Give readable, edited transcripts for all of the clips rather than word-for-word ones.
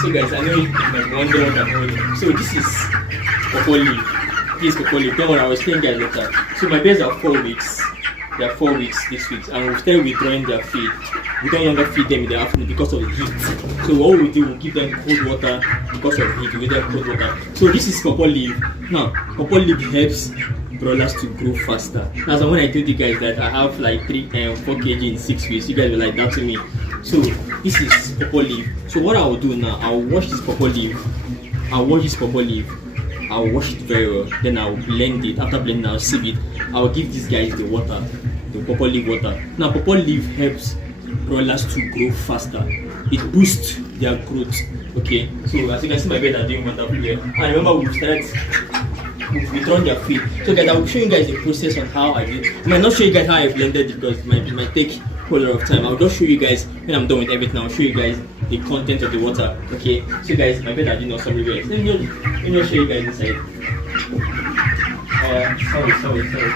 So guys, I know you might wonder what I'm holding. So this is pawpaw leaf. This is pawpaw leaf. Don't worry, I was telling guys later. So my bears are 4 weeks. They are 4 weeks this week, and we'll start withdrawing their feed. We don't longer feed them in the afternoon because of the heat. So what we do, we'll give them cold water because of heat. We give them cold water. So this is pawpaw leaf. Now, pawpaw leaf helps broilers to grow faster. That's when I told you guys that I have like 4 kg in 6 weeks. You guys were like doubting me. So this is pawpaw leaf. So what I will do now, I'll wash this pawpaw leaf. I'll wash it very well. Then I'll blend it. After blending, I'll sieve it. I'll give these guys the water, the pawpaw leaf water. Now pawpaw leaf helps broilers to grow faster. It boosts their growth. Okay. So as you can see, my birds are doing wonderful here. And remember, we've withdrawn their feed. So guys, I'll show you guys the process on how I did. I might not show you guys how I blended it because it might take a whole lot of time. I'll just show you guys when I'm done with everything. I'll show you guys the content of the water. Okay. So guys, my birds are doing awesome here. Let me just show you guys inside. Sorry.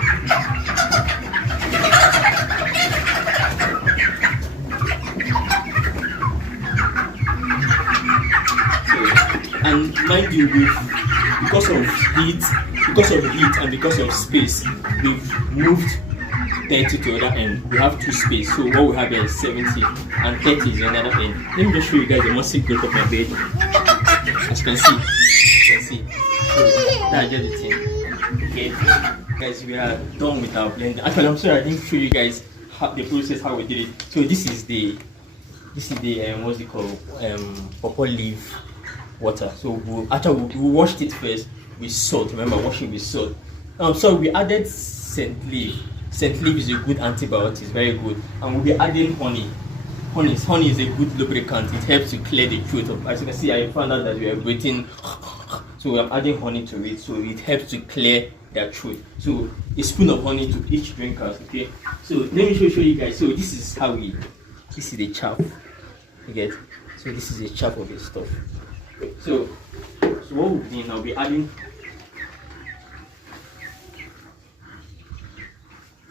And mind you, because of heat and because of space, we've moved 30 to the other end. We have 2 space, so what we have here is 70 and 30 is the other end. Let me just show you guys the massive growth of my bed. As you can see, so that's just the thing. Okay, guys, we are done with our blend. Actually, I'm sorry I didn't show you guys the process how we did it. So this is the what's it called, pawpaw leaf water. So we washed it first with salt. Remember, washing with salt. So we added scent leaf. Scent leaf is a good antibiotic, it's very good. And we'll be adding honey. Honey is a good lubricant. It helps to clear the throat. As you can see, I found out that we are breathing. So I'm adding honey to it, so it helps to clear their throat. So a spoon of honey to each drinkers. Okay. So let me show you guys. So this is the chaff. You get. So this is a chaff of the stuff. So what we'll do, I'll be adding.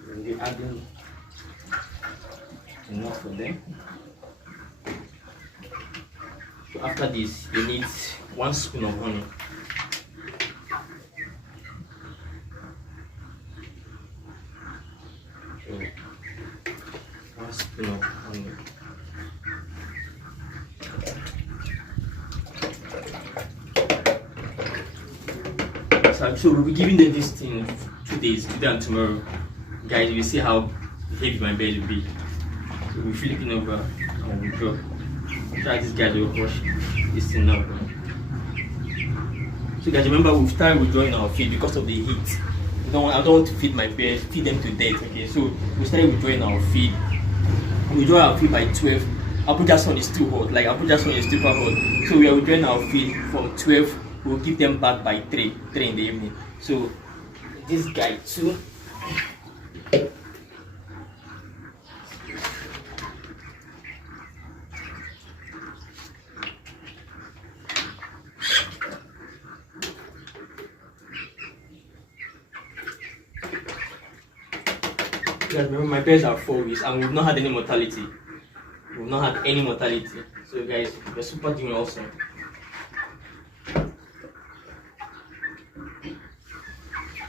We'll be adding enough for them. So after this, you need 1 spoon of honey. So 1 spoon of honey. So we'll be giving them this thing 2 days, today and tomorrow. Guys, you will see how heavy my bed will be. So we're flipping over and we'll drop. Try this guy will wash this thing now. So guys, remember we've started withdrawing our feed because of the heat. I don't want to feed my bears, feed them to death. Okay, so we started withdrawing our feed. We withdraw our feed by 12. Abuja sun is too hot. Like Abuja sun is super hot. So we are withdrawing our feed from 12. We'll give them back by 3 in the evening. So this guy too. Remember, my bears are 4 weeks and we've not had any mortality. We've not had any mortality. So guys, we're super doing awesome.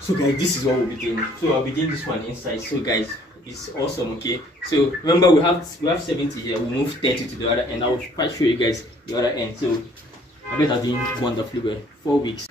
So guys, this is what we'll be doing. So I'll be doing this one inside. So guys, it's awesome. Okay. So remember, we have 70 here. We'll move 30 to the other end. I will quite show you guys the other end. So I bet I'm doing wonderfully well. 4 weeks.